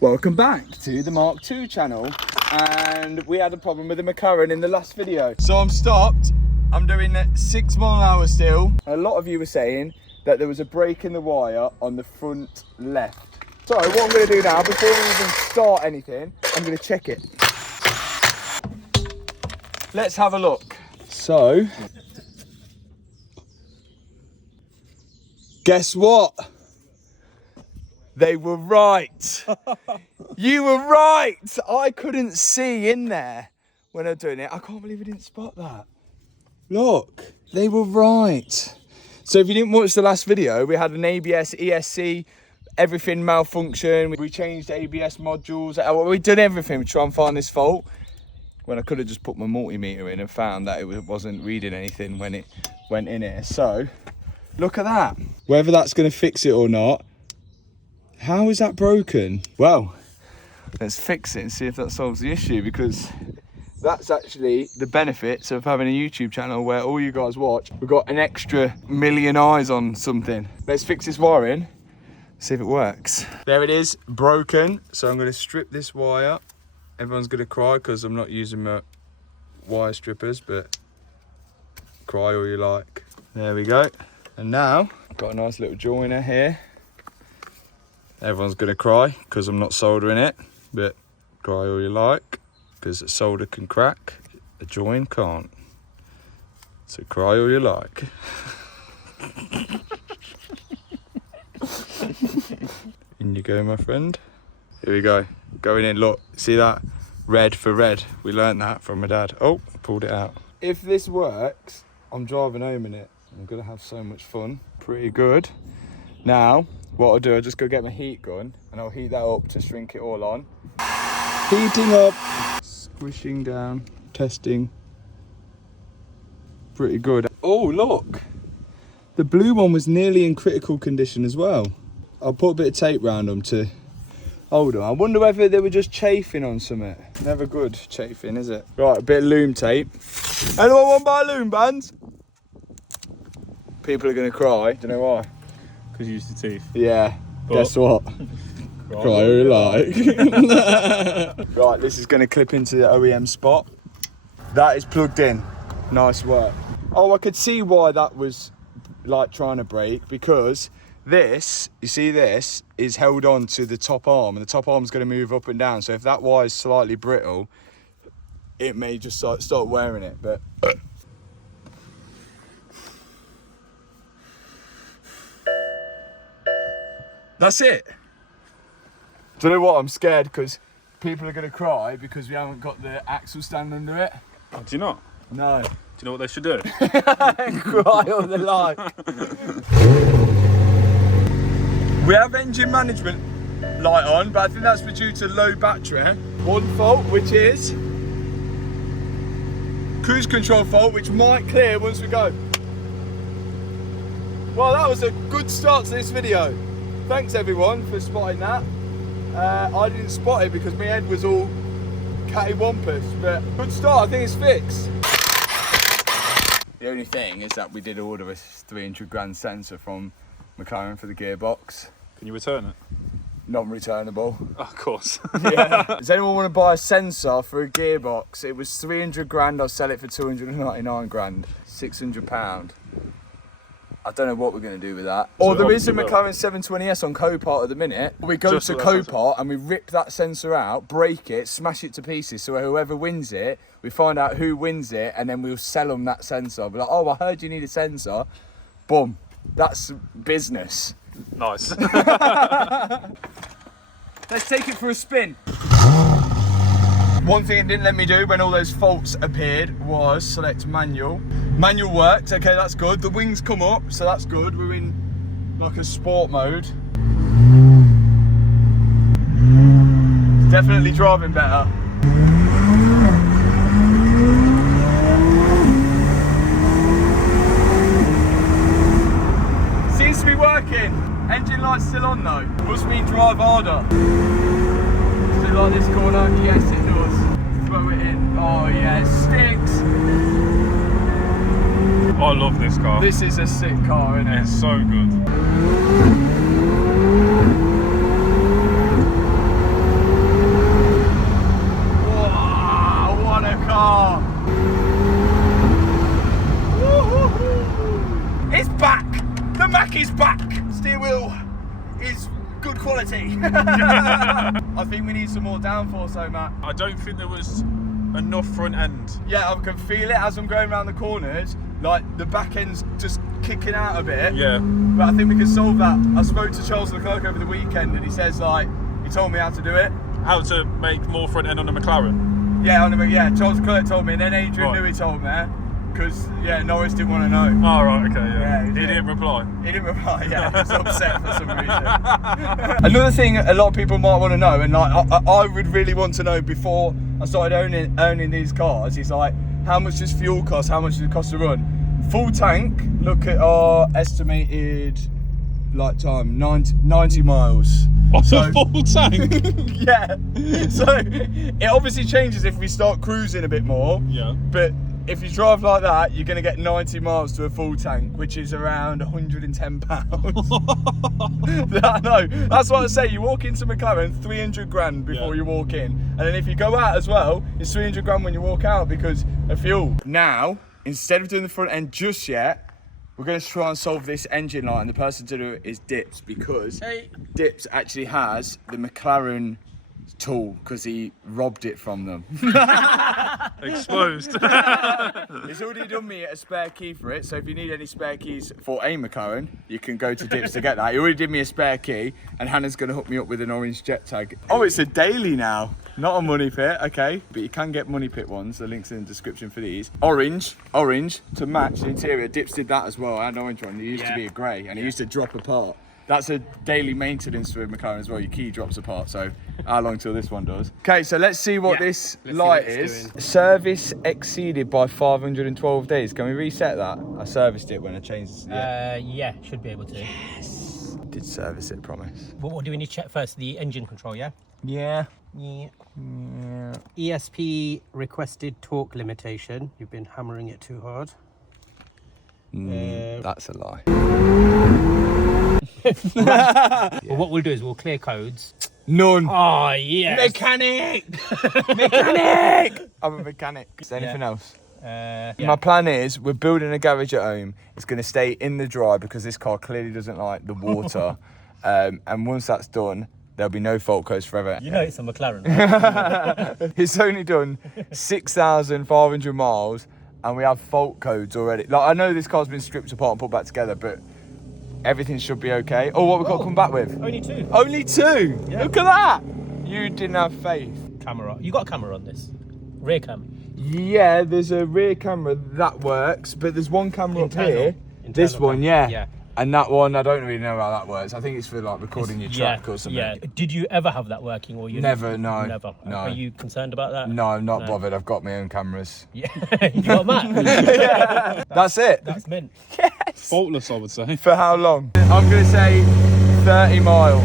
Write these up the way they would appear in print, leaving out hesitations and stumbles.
Welcome back to the Mark II channel, and we had a problem with the Mclaren in the last video. So I'm stopped, I'm doing 6 miles an hour still. A lot of you were saying that there was a break in the wire on the front left. So what I'm going to do now, before we even start anything, I'm going to check it. Let's have a look. So, guess what? They were right. You were right. I couldn't see in there when I was doing it. I can't believe I didn't spot that. Look, they were right. So if you didn't watch the last video, we had an ABS, ESC, everything malfunction. We changed ABS modules. We did everything to try and find this fault. When I could have just put my multimeter in and found that it wasn't reading anything when it went in here. So look at that. Whether that's going to fix it or not. How is that broken? Well, let's fix it and see if that solves the issue, because that's actually the benefits of having a YouTube channel where all you guys watch. We've got an extra million eyes on something. Let's fix this wiring, see if it works. There it is, broken. So I'm going to strip this wire. Everyone's going to cry because I'm not using my wire strippers, but cry all you like. There we go. And now I've got a nice little joiner here. Everyone's gonna cry because I'm not soldering it, but cry all you like, because a solder can crack, a join can't. So cry all you like. In you go, my friend. Here we go, going in, look, see that? Red for red, we learned that from my dad. Oh, pulled it out. If this works, I'm driving home in it. I'm gonna have so much fun, pretty good. Now, what I'll do, I'll just go get my heat gun and I'll heat that up to shrink it all on. Heating up, squishing down, testing. Pretty good. Oh, look. The blue one was nearly in critical condition as well. I'll put a bit of tape round them to hold them. I wonder whether they were just chafing on something. Never good chafing, is it? Right, a bit of loom tape. Anyone want to buy loom bands? People are going to cry. Do you know why? Because you used the teeth. Yeah, but guess what? Cry all you like. Right, this is going to clip into the OEM spot. That is plugged in. Nice work. Oh, I could see why that was like trying to break, because this, you see this, is held on to the top arm, and the top arm's going to move up and down. So if that wire is slightly brittle, it may just start wearing it. But that's it. Do you know what? I'm scared because people are going to cry because we haven't got the axle stand under it. Oh, do you not? No. Do you know what they should do? Cry all they like. We have engine management light on, but I think that's due to low battery. One fault, which is cruise control fault, which might clear once we go. Well, that was a good start to this video. Thanks everyone for spotting that. I didn't spot it because my head was all cattywampus, but good start, I think it's fixed. The only thing is that we did order a 300 grand sensor from Mclaren for the gearbox. Can you return it? Non-returnable. Oh, of course. Yeah. Does anyone want to buy a sensor for a gearbox? It was 300 grand, I'll sell it for 299 grand. £600. I don't know what we're going to do with that. Or there is a McLaren 720S on Copart at the minute. We go to Copart and we rip that sensor out, break it, smash it to pieces, so whoever wins it, we find out who wins it, and then we'll sell them that sensor. Be like, oh, I heard you need a sensor. Boom. That's business. Nice. Let's take it for a spin. One thing it didn't let me do when all those faults appeared was select manual. Manual worked, okay, that's good. The wings come up, so that's good. We're in like a sport mode. Definitely driving better. Seems to be working. Engine light's still on though. Must mean drive harder. Still like this corner? Yes, it does. Throw it in. Oh yeah, it sticks. I love this car. This is a sick car, isn't it? It's so good. I think we need some more downforce though, Matt. I don't think there was enough front end. Yeah, I can feel it as I'm going around the corners. Like the back end's just kicking out a bit. Yeah. But I think we can solve that. I spoke to Charles Leclerc over the weekend and he says like, he told me how to do it. How to make more front end on a McLaren? Yeah, Charles Leclerc told me and then Adrian Right. Newey told me. Because, yeah, Norris didn't want to know. Oh, right, okay, yeah. Yeah, He didn't reply. He didn't reply, yeah, he was upset for some reason. Another thing a lot of people might want to know, and like I would really want to know before I started owning these cars, is like, how much does fuel cost, how much does it cost to run? Full tank, look at our estimated like time, 90 miles. On So- a full tank? Yeah, so it obviously changes if we start cruising a bit more. Yeah. But if you drive like that, you're going to get 90 miles to a full tank, which is around £110. I know, that's what I say. You walk into McLaren, 300 grand before you walk in. And then if you go out as well, it's 300 grand when you walk out because of fuel. Now, instead of doing the front end just yet, we're going to try and solve this engine light. And the person to do it is Dips, because Dips actually has the McLaren tool because he robbed it from them. Exposed. He's already done me a spare key for it, so if you need any spare keys for a McLaren, you can go to Dips to get that. He already did me a spare key, and Hannah's going to hook me up with an orange jet tag. Oh, it's a daily now, not a money pit, okay? But you can get money pit ones, the link's in the description for these. Orange, to match the interior. Dips did that as well. I had an orange one, it used to be a grey, and it used to drop apart. That's a daily maintenance with McLaren as well. Your key drops apart, so how long till this one does? Okay, so let's see what this light is. Service exceeded by 512 days. Can we reset that? I serviced it when I changed it. Yeah, should be able to. Yes. Did service it, promise. What do we need to check first? The engine control, yeah? Yeah. Yeah. ESP requested torque limitation. You've been hammering it too hard. That's a lie. Well, what we'll do is we'll clear codes. None. Oh, yes. Mechanic! Mechanic! I'm a mechanic. Is there anything else? My plan is, we're building a garage at home. It's going to stay in the dry because this car clearly doesn't like the water. And once that's done, there'll be no fault codes forever. You know it's a McLaren. Right? It's only done 6,500 miles and we have fault codes already. Like, I know this car's been stripped apart and put back together, but everything should be okay. Oh, what we've got to come back with? Only two. Only two? Yeah. Look at that! You didn't have faith. Camera. You got a camera on this? Rear cam? Yeah, there's a rear camera that works, but there's one camera up here. This one, cam. yeah. And that one, I don't really know how that works. I think it's for like recording your track or something. Yeah. Did you ever have that working, or you Never, no. Never. No. Are you concerned about that? No, I'm not bothered. I've got my own cameras. Yeah. You got Matt. Yeah. That's it. That's mint. Yes. Faultless, I would say. For how long? I'm going to say 30 mile.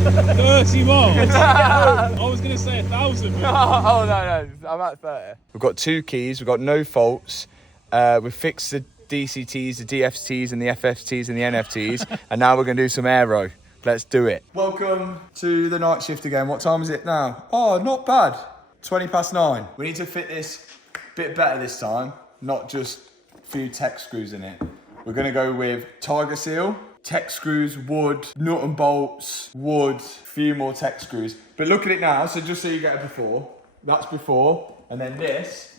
30 miles? I was going to say 1,000. Oh, no. I'm at 30. We've got two keys. We've got no faults. We've fixed the DCTs, the DFTs and the FFTs and the NFTs. And now we're going to do some aero. Let's do it. Welcome to the night shift again. What time is it now? Oh, not bad. 9:20. We need to fit this a bit better this time. Not just a few tech screws in it. We're going to go with Tiger Seal, tech screws, wood, nut and bolts, wood, a few more tech screws. But look at it now, so just so you get a before. That's before, and then this,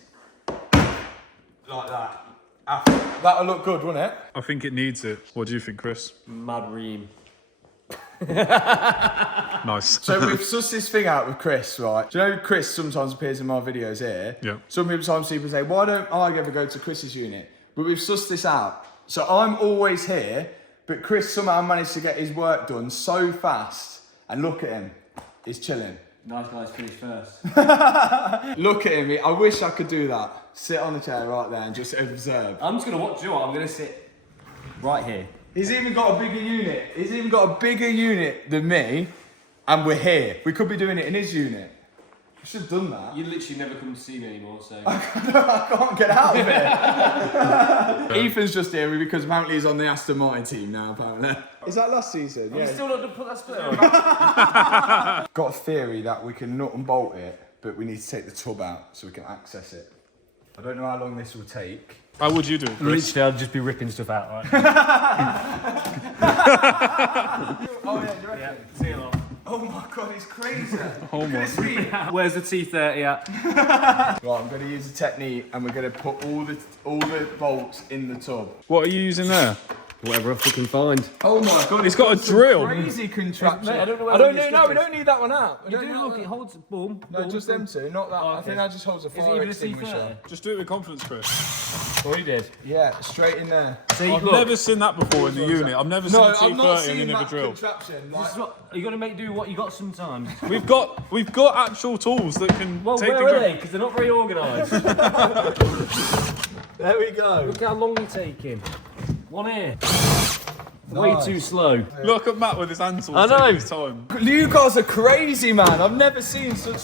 like that. After. That'll look good, won't it? I think it needs it. What do you think, Chris? Mad ream. Nice. So we've sussed this thing out with Chris, right? Do you know Chris sometimes appears in my videos here? Yeah. Sometimes people say, why don't I ever go to Chris's unit? But we've sussed this out. So I'm always here, but Chris somehow managed to get his work done so fast. And look at him, he's chilling. Nice guys finish first. Look at him, I wish I could do that. Sit on the chair right there and just observe. I'm just gonna watch. You know what? I'm gonna sit right here. He's even got a bigger unit. He's even got a bigger unit than me, and we're here. We could be doing it in his unit. I should have done that. You literally never come to see me anymore, so. I can't get out of it. Ethan's just here because apparently he's on the Aston Martin team now, apparently. Is that last season? You still not to put that split on. Got a theory that we can nut and bolt it, but we need to take the tub out so we can access it. I don't know how long this will take. How would you do it, Chris? Literally, I'll just be ripping stuff out, right? Oh yeah, do you reckon? See you later. Oh my god, it's crazy. Oh my. Where's the T30 at? Right, I'm going to use a technique and we're going to put all the bolts in the tub. What are you using there? Whatever I fucking find. Oh my god, It's got a drill. Crazy contraption. Mate, I don't know where I don't all know. your No, stuff we is. don't need that one out. You do look, it holds. Boom. No, boom, just boom. them two, not that. Oh, I think okay. that just holds a Is it fire even a extinguisher. Just do it with confidence, Chris. Oh, you did. Yeah, straight in there. See, I've look. never seen that before in the unit. I've never seen a I'm not T30 seeing in a that drill. contraption. This is what you got to make do what you got sometimes. We've got actual tools that can Well, take where the are they? Because they're not very organised. There we go. Look how long you're taking. One here. Way too slow. Look at Matt with his hand tools. I know. taking his time. You guys are crazy, man. I've never seen such.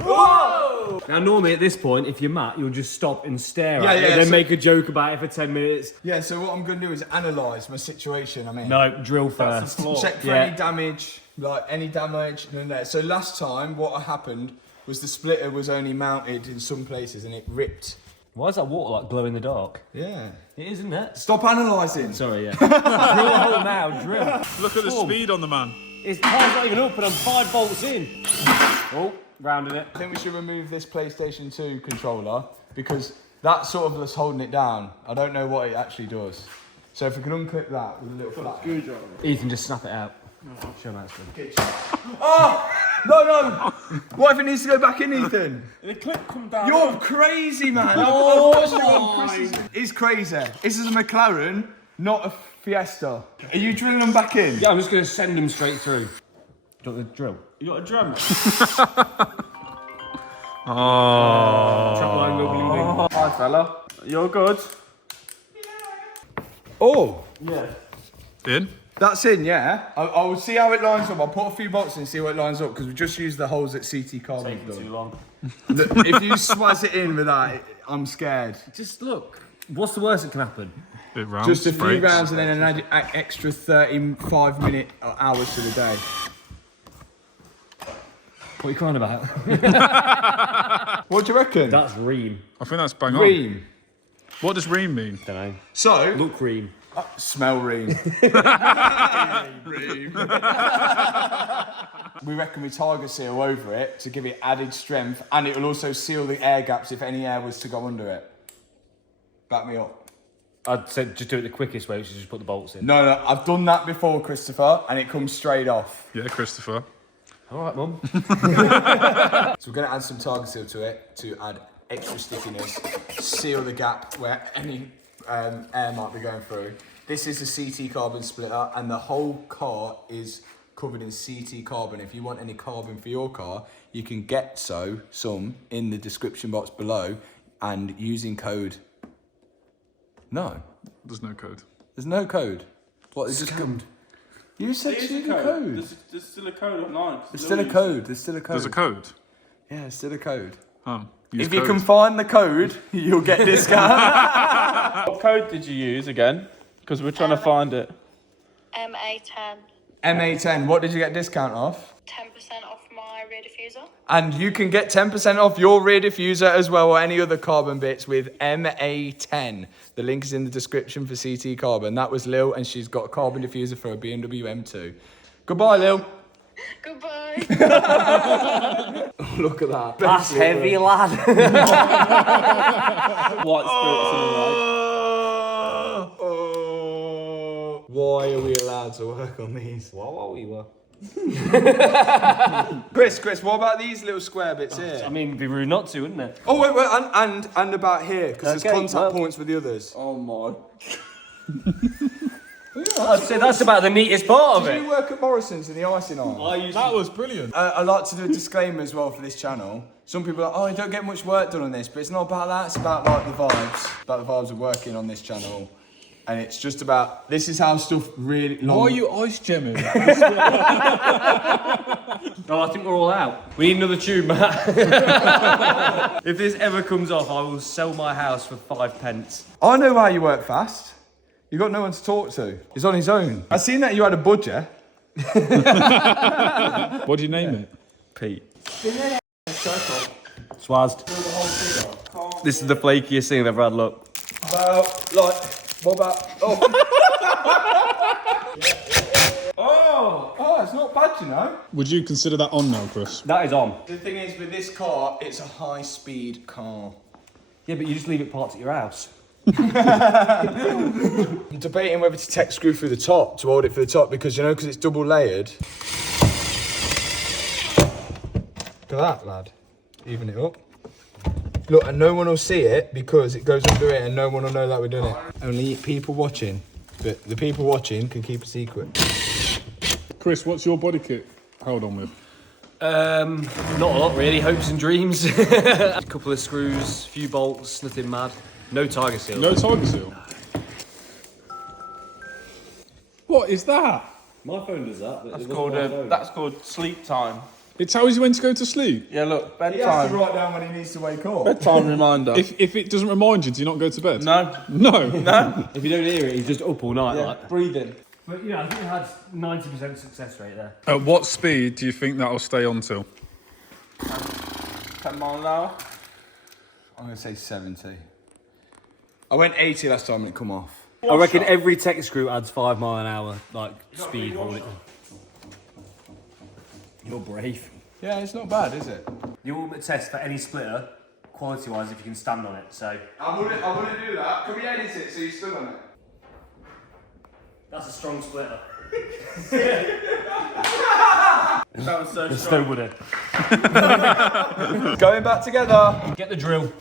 Whoa! Now, normally at this point, if you're Matt, you'll just stop and stare Yeah, at it, yeah, and then so- make a joke about it for 10 minutes. Yeah, so what I'm going to do is analyse my situation. I mean, No, drill That's first. the floor. check for Yeah. any damage, like any damage. No. So last time, what happened was the splitter was only mounted in some places and it ripped. Why is that water like glow in the dark? Yeah. It is, isn't it? Stop analysing. Sorry, yeah. Drill a hole now, drill. Look at the Boom. speed on the man. His car's not even up and I'm 5 bolts in. Oh, rounded it. I think we should remove this PlayStation 2 controller because that's sort of just holding it down. I don't know what it actually does. So if we can unclip that with a little flat. Ethan, just snap it out. Show him how it's done. Oh! No! What if it needs to go back in, Ethan? The clip come down. You're crazy, man. It's crazy. This is a McLaren, not a Fiesta. Are you drilling them back in? Yeah, I'm just going to send him straight through. Do you want the drill? You got a drum. Trap line, wibbling. Hi, fella. You're good. Oh, Yeah. In. that's in, yeah. I will see how it lines up. I'll put a few bolts in and see how it lines up because we just used the holes that CT Carbon Taking too done. long. If you swaz it in with that, I'm scared. Just look. What's the worst that can happen? Bit round. Just a few breaks. rounds and then an extra 35-minute hours to the day. What are you crying about? What do you reckon? That's ream. I think that's bang on. Ream. What does ream mean? Don't know. So, Look ream. smell ream. Ream. We reckon we Tiger Seal over it to give it added strength and it will also seal the air gaps if any air was to go under it. Back me up. I'd say just do it the quickest way, which is just put the bolts in. No, I've done that before, Christopher, and it comes straight off. Yeah, Christopher. All right, Mum. So we're going to add some Tiger Seal to it to add extra stickiness, seal the gap where any air might be going through. This is a CT carbon splitter and the whole car is covered in CT carbon. If you want any carbon for your car, you can get some in the description box below and using code. No, There's no code. there's no code. What is Scammed. You said There's choose a code. There's still a code online. There's still a code. There's still a code. There's a code. Yeah, there's still a code. Oh. Use If you code. can find the code, you'll get discount. What code did you use again? Because we're trying to find it. MA10, MA10, what did you get discount off? 10% off my rear diffuser. And you can get 10% off your rear diffuser as well or any other carbon bits with MA10. The link is in the description for CT Carbon. That was Lil and she's got a carbon diffuser for a BMW M2. Goodbye, Lil. Goodbye. Look at that. That's heavy, lad. White spirits in the way. Oh. Why are we allowed to work on these? Well, we were. Chris, what about these little square bits here? I mean, it'd be rude not to, wouldn't it? Oh, wait, and about here, because Okay, there's contact well- points with the others. Oh my. I'd say that's about the neatest part of Did it. you work at Morrison's in the icing arm? That was brilliant. I like to do a disclaimer as well for this channel. Some people are like, oh, you don't get much work done on this, but it's not about that. It's about like the vibes. About the vibes of working on this channel. And it's just about, this is how stuff really long. Why are you ice gemming? No, I think we're all out. We need another tube, Matt. If this ever comes off, I will sell my house for 5 pence. I know why you work fast. You got no one to talk to. He's on his own. I seen that you had a budget. What do you name it? Pete. Swazzed. This is the flakiest thing I've ever had, look. About, like, what about, oh. Oh, it's not bad, you know. Would you consider that on now, Chris? That is on. The thing is, with this car, it's a high-speed car. Yeah, but you just leave it parked at your house. I'm debating whether to tech screw through the top to hold it for the top because, you know, because it's double layered. Look at that, lad. Even it up. Look, and no one will see it because it goes under it and no one will know that we're doing it. Only people watching. But the people watching can keep a secret. Chris, what's your body kit held on with? Not a lot really, hopes and dreams. A couple of screws, a few bolts, nothing mad. No tiger seal. No tiger seal? What is that? My phone does that. But That's called sleep time. It tells you when to go to sleep. Yeah, look, He has to bedtime. write down when he needs to wake up. Bedtime reminder. If it doesn't remind you, do you not go to bed? No, No. no. If you don't hear it, he's just up all night. Yeah, Like. breathing. But yeah, I think we had 90% success rate there. At what speed do you think that'll stay on till? 10 miles an hour. I'm going to say 70. I went 80 last time and it come off. I reckon every tech screw adds 5 mile an hour, like speed. You're brave. Yeah, it's not bad, is it? The ultimate test for any splitter, quality-wise, if you can stand on it. So I wouldn't do that. Can we edit it so you stood on it? that's a strong splitter. That was so So strong. would it. Going back together. Get the drill.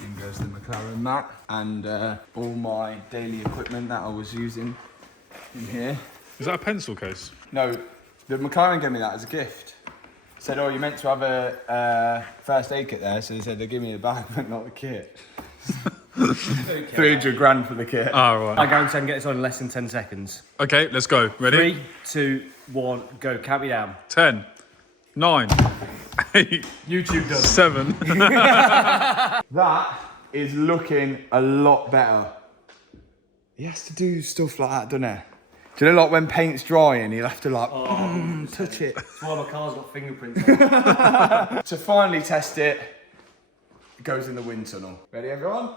In goes the Mclaren mat and all my daily equipment that I was using in here. Is that a pencil case? No, the Mclaren gave me that as a gift. Said, oh, you're meant to have a first aid kit there, so they said they'll give me the bag, but not the kit. 300 grand for the kit. Ah, right. I guarantee I can get this on in less than 10 seconds. Okay, let's go. Ready? 3, 2, 1, go. Count me down. 10, 9, 8, YouTube does. 7. That is looking a lot better. He has to do stuff like that, doesn't he? Do you know, like when paint's drying, he'll have to like touch it. That's why my car's got fingerprints on it. To finally test it, it goes in the wind tunnel. Ready, everyone?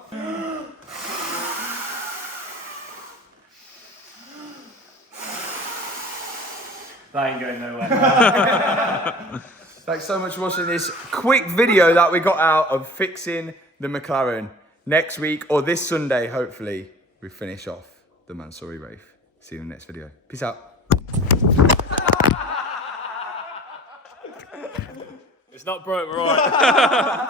That ain't going nowhere. Thanks so much for watching this quick video that we got out of fixing the McLaren. Next week, or this Sunday, hopefully, we finish off the Mansouri Wraith. See you in the next video. Peace out. It's not broke, right?